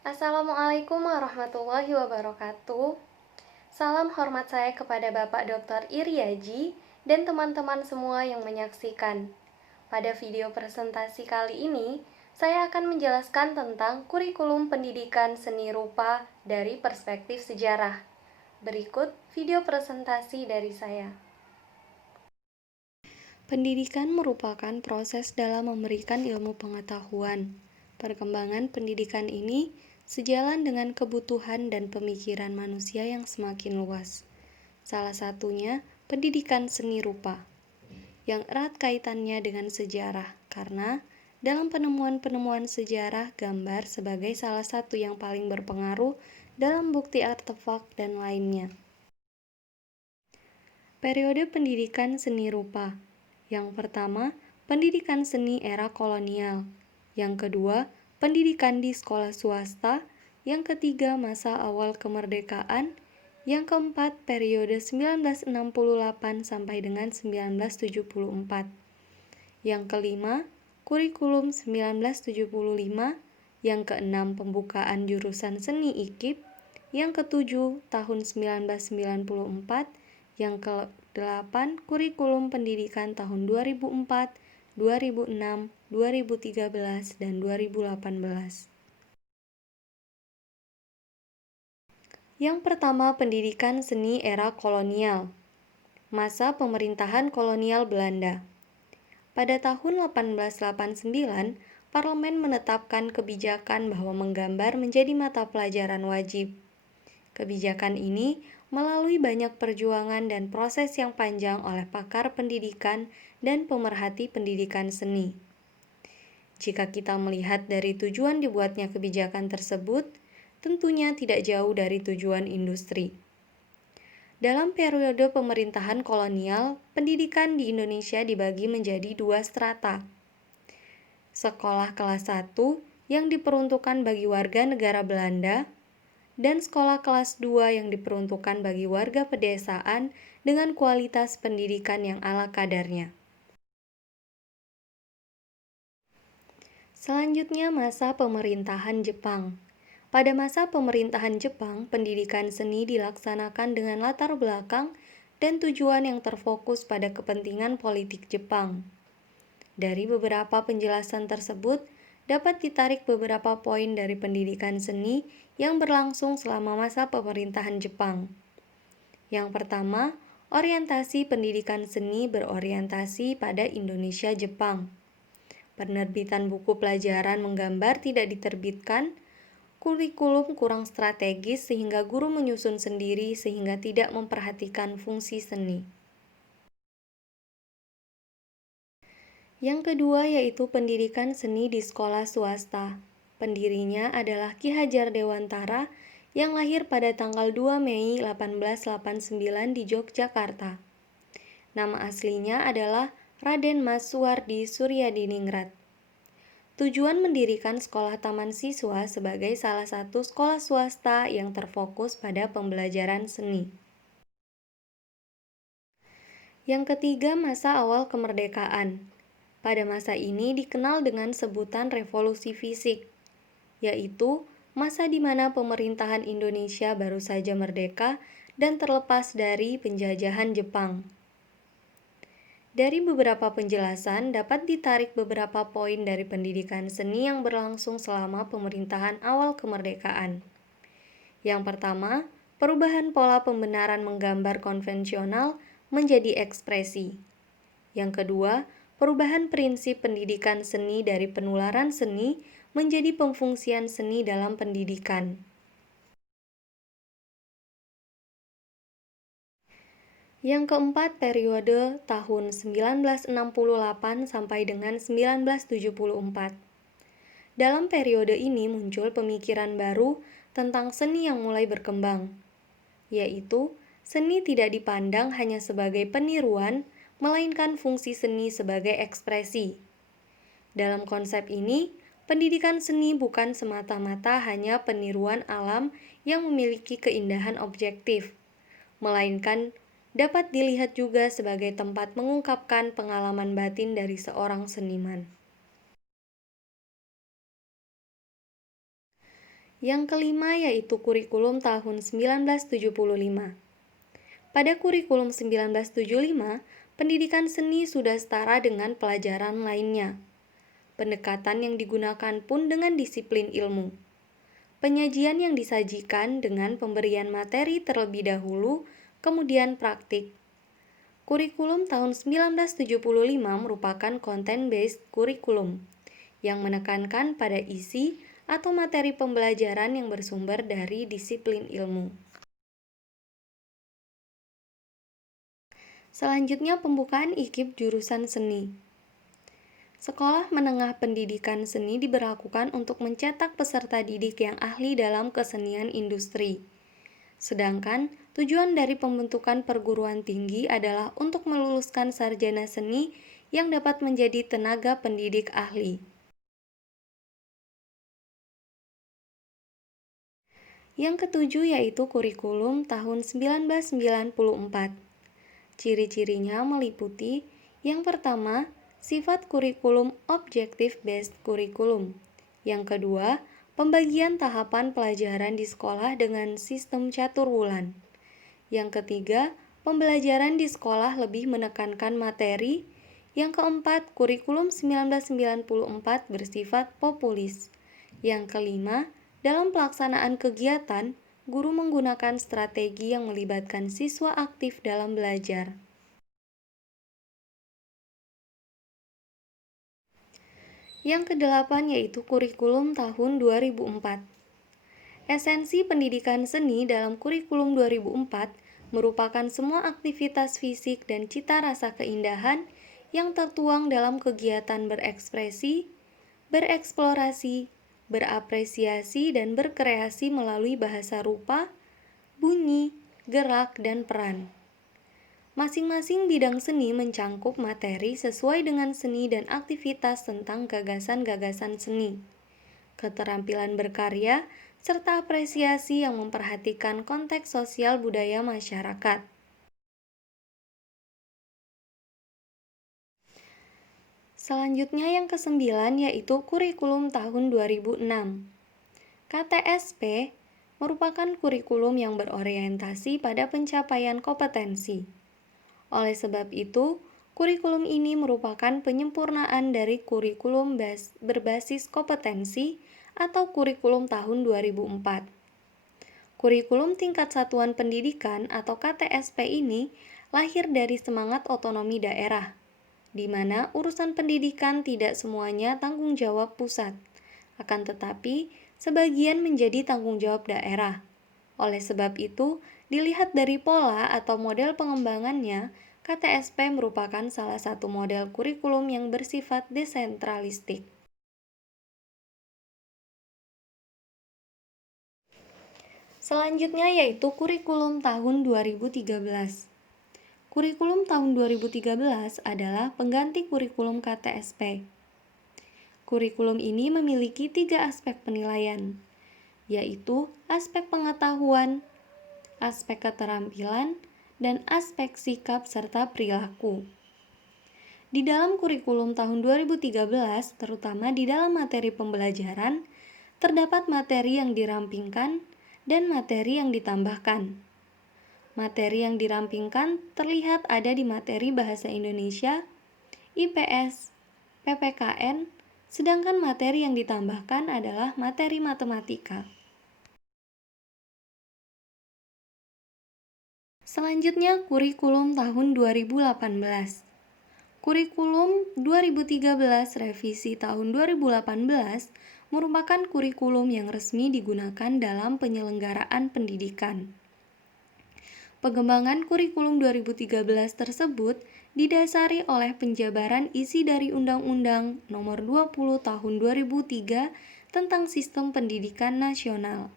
Assalamualaikum warahmatullahi wabarakatuh. Salam hormat saya kepada Bapak Dr. Iriaji dan teman-teman semua yang menyaksikan. Pada video presentasi kali ini, saya akan menjelaskan tentang kurikulum pendidikan seni rupa dari perspektif sejarah. Berikut video presentasi dari saya. Pendidikan merupakan proses dalam memberikan ilmu pengetahuan. Perkembangan pendidikan ini sejalan dengan kebutuhan dan pemikiran manusia yang semakin luas. Salah satunya pendidikan seni rupa, yang erat kaitannya dengan sejarah, karena dalam penemuan-penemuan sejarah, gambar sebagai salah satu yang paling berpengaruh dalam bukti artefak dan lainnya. Periode pendidikan seni rupa. Yang pertama, pendidikan seni era kolonial. Yang kedua, pendidikan di sekolah swasta. Yang ketiga, masa awal kemerdekaan. Yang keempat, periode 1968 sampai dengan 1974. Yang kelima, kurikulum 1975. Yang keenam, pembukaan jurusan seni IKIP. Yang ketujuh, tahun 1994. Yang ke-8, kurikulum pendidikan tahun 2004, 2006, 2013, dan 2018. Yang pertama, pendidikan seni era kolonial. Masa pemerintahan kolonial Belanda. Pada tahun 1889, Parlemen menetapkan kebijakan bahwa menggambar menjadi mata pelajaran wajib. Kebijakan ini melalui banyak perjuangan dan proses yang panjang oleh pakar pendidikan dan pemerhati pendidikan seni. Jika kita melihat dari tujuan dibuatnya kebijakan tersebut, tentunya tidak jauh dari tujuan industri. Dalam periode pemerintahan kolonial, pendidikan di Indonesia dibagi menjadi dua strata. Sekolah kelas 1 yang diperuntukkan bagi warga negara Belanda, dan sekolah kelas 2 yang diperuntukkan bagi warga pedesaan dengan kualitas pendidikan yang ala kadarnya. Selanjutnya, masa pemerintahan Jepang. Pada masa pemerintahan Jepang, pendidikan seni dilaksanakan dengan latar belakang dan tujuan yang terfokus pada kepentingan politik Jepang. Dari beberapa penjelasan tersebut, dapat ditarik beberapa poin dari pendidikan seni yang berlangsung selama masa pemerintahan Jepang. Yang pertama, orientasi pendidikan seni berorientasi pada Indonesia Jepang. Penerbitan buku pelajaran menggambar tidak diterbitkan, kurikulum kurang strategis sehingga guru menyusun sendiri sehingga tidak memperhatikan fungsi seni. Yang kedua yaitu pendidikan seni di sekolah swasta. Pendirinya adalah Ki Hajar Dewantara yang lahir pada tanggal 2 Mei 1889 di Yogyakarta. Nama aslinya adalah Raden Mas Suwardi Suryadiningrat. Tujuan mendirikan sekolah taman siswa sebagai salah satu sekolah swasta yang terfokus pada pembelajaran seni. Yang ketiga, masa awal kemerdekaan. Pada masa ini dikenal dengan sebutan revolusi fisik, yaitu masa di mana pemerintahan Indonesia baru saja merdeka dan terlepas dari penjajahan Jepang. Dari beberapa penjelasan dapat ditarik beberapa poin dari pendidikan seni yang berlangsung selama pemerintahan awal kemerdekaan. Yang pertama, perubahan pola pembenaran menggambar konvensional menjadi ekspresi. Yang kedua, perubahan prinsip pendidikan seni dari penularan seni menjadi pemfungsian seni dalam pendidikan. Yang keempat, periode tahun 1968 sampai dengan 1974. Dalam periode ini muncul pemikiran baru tentang seni yang mulai berkembang, yaitu seni tidak dipandang hanya sebagai peniruan, melainkan fungsi seni sebagai ekspresi. Dalam konsep ini, pendidikan seni bukan semata-mata hanya peniruan alam yang memiliki keindahan objektif, melainkan dapat dilihat juga sebagai tempat mengungkapkan pengalaman batin dari seorang seniman. Yang kelima yaitu kurikulum tahun 1975. Pada kurikulum 1975, pendidikan seni sudah setara dengan pelajaran lainnya. Pendekatan yang digunakan pun dengan disiplin ilmu. Penyajian yang disajikan dengan pemberian materi terlebih dahulu, kemudian praktik. Kurikulum tahun 1975 merupakan content-based kurikulum yang menekankan pada isi atau materi pembelajaran yang bersumber dari disiplin ilmu. Selanjutnya pembukaan IKIP jurusan seni. Sekolah menengah pendidikan seni diberlakukan untuk mencetak peserta didik yang ahli dalam kesenian industri. Sedangkan tujuan dari pembentukan perguruan tinggi adalah untuk meluluskan sarjana seni yang dapat menjadi tenaga pendidik ahli. Yang ketujuh yaitu kurikulum tahun 1994. Ciri-cirinya meliputi yang pertama, sifat kurikulum objective-based kurikulum. Yang kedua, pembagian tahapan pelajaran di sekolah dengan sistem catur wulan. Yang ketiga, pembelajaran di sekolah lebih menekankan materi. Yang keempat, kurikulum 1994 bersifat populis. Yang kelima, dalam pelaksanaan kegiatan, guru menggunakan strategi yang melibatkan siswa aktif dalam belajar. Yang kedelapan yaitu kurikulum tahun 2004. Esensi pendidikan seni dalam kurikulum 2004 merupakan semua aktivitas fisik dan cita rasa keindahan yang tertuang dalam kegiatan berekspresi, bereksplorasi, berapresiasi, dan berkreasi melalui bahasa rupa, bunyi, gerak, dan peran. Masing-masing bidang seni mencangkup materi sesuai dengan seni dan aktivitas tentang gagasan-gagasan seni, keterampilan berkarya, serta apresiasi yang memperhatikan konteks sosial budaya masyarakat. Selanjutnya yang kesembilan yaitu kurikulum tahun 2006. KTSP merupakan kurikulum yang berorientasi pada pencapaian kompetensi. Oleh sebab itu, kurikulum ini merupakan penyempurnaan dari kurikulum berbasis kompetensi atau kurikulum tahun 2004. Kurikulum tingkat satuan pendidikan atau KTSP ini lahir dari semangat otonomi daerah, di mana urusan pendidikan tidak semuanya tanggung jawab pusat, akan tetapi sebagian menjadi tanggung jawab daerah. Oleh sebab itu, dilihat dari pola atau model pengembangannya, KTSP merupakan salah satu model kurikulum yang bersifat desentralistik. Selanjutnya yaitu kurikulum tahun 2013. Kurikulum tahun 2013 adalah pengganti kurikulum KTSP. Kurikulum ini memiliki 3 aspek penilaian, yaitu aspek pengetahuan, aspek keterampilan, dan aspek sikap serta perilaku. Di dalam kurikulum tahun 2013, terutama di dalam materi pembelajaran, terdapat materi yang dirampingkan dan materi yang ditambahkan. Materi yang dirampingkan terlihat ada di materi Bahasa Indonesia, IPS, PPKN, sedangkan materi yang ditambahkan adalah materi matematika. Selanjutnya kurikulum tahun 2018. Kurikulum 2013 revisi tahun 2018 merupakan kurikulum yang resmi digunakan dalam penyelenggaraan pendidikan. Pengembangan kurikulum 2013 tersebut didasari oleh penjabaran isi dari Undang-Undang Nomor 20 Tahun 2003 tentang Sistem Pendidikan Nasional.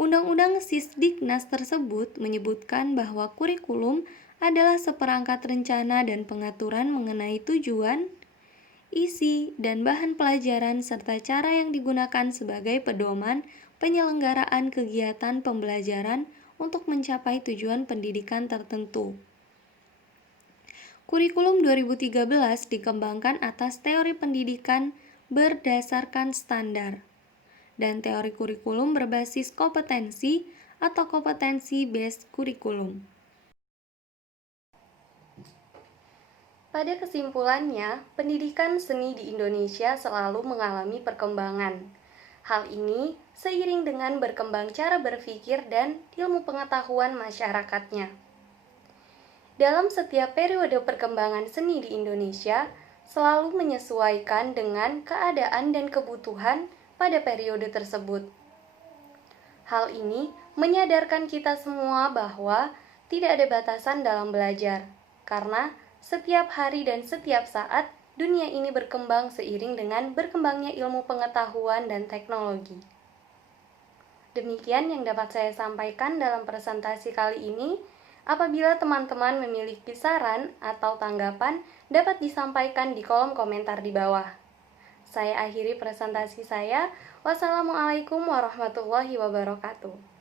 Undang-Undang Sisdiknas tersebut menyebutkan bahwa kurikulum adalah seperangkat rencana dan pengaturan mengenai tujuan, isi, dan bahan pelajaran serta cara yang digunakan sebagai pedoman penyelenggaraan kegiatan pembelajaran untuk mencapai tujuan pendidikan tertentu. Kurikulum 2013 dikembangkan atas teori pendidikan berdasarkan standar. dan teori kurikulum berbasis kompetensi atau kompetensi-based kurikulum. Pada kesimpulannya, pendidikan seni di Indonesia selalu mengalami perkembangan. Hal ini seiring dengan berkembang cara berpikir dan ilmu pengetahuan masyarakatnya. Dalam setiap periode perkembangan seni di Indonesia, selalu menyesuaikan dengan keadaan dan kebutuhan pada periode tersebut. Hal ini menyadarkan kita semua bahwa tidak ada batasan dalam belajar, karena setiap hari dan setiap saat dunia ini berkembang seiring dengan berkembangnya ilmu pengetahuan dan teknologi. Demikian yang dapat saya sampaikan dalam presentasi kali ini. Apabila teman-teman memiliki saran atau tanggapan, dapat disampaikan di kolom komentar di bawah. Saya akhiri presentasi saya. Wassalamualaikum warahmatullahi wabarakatuh.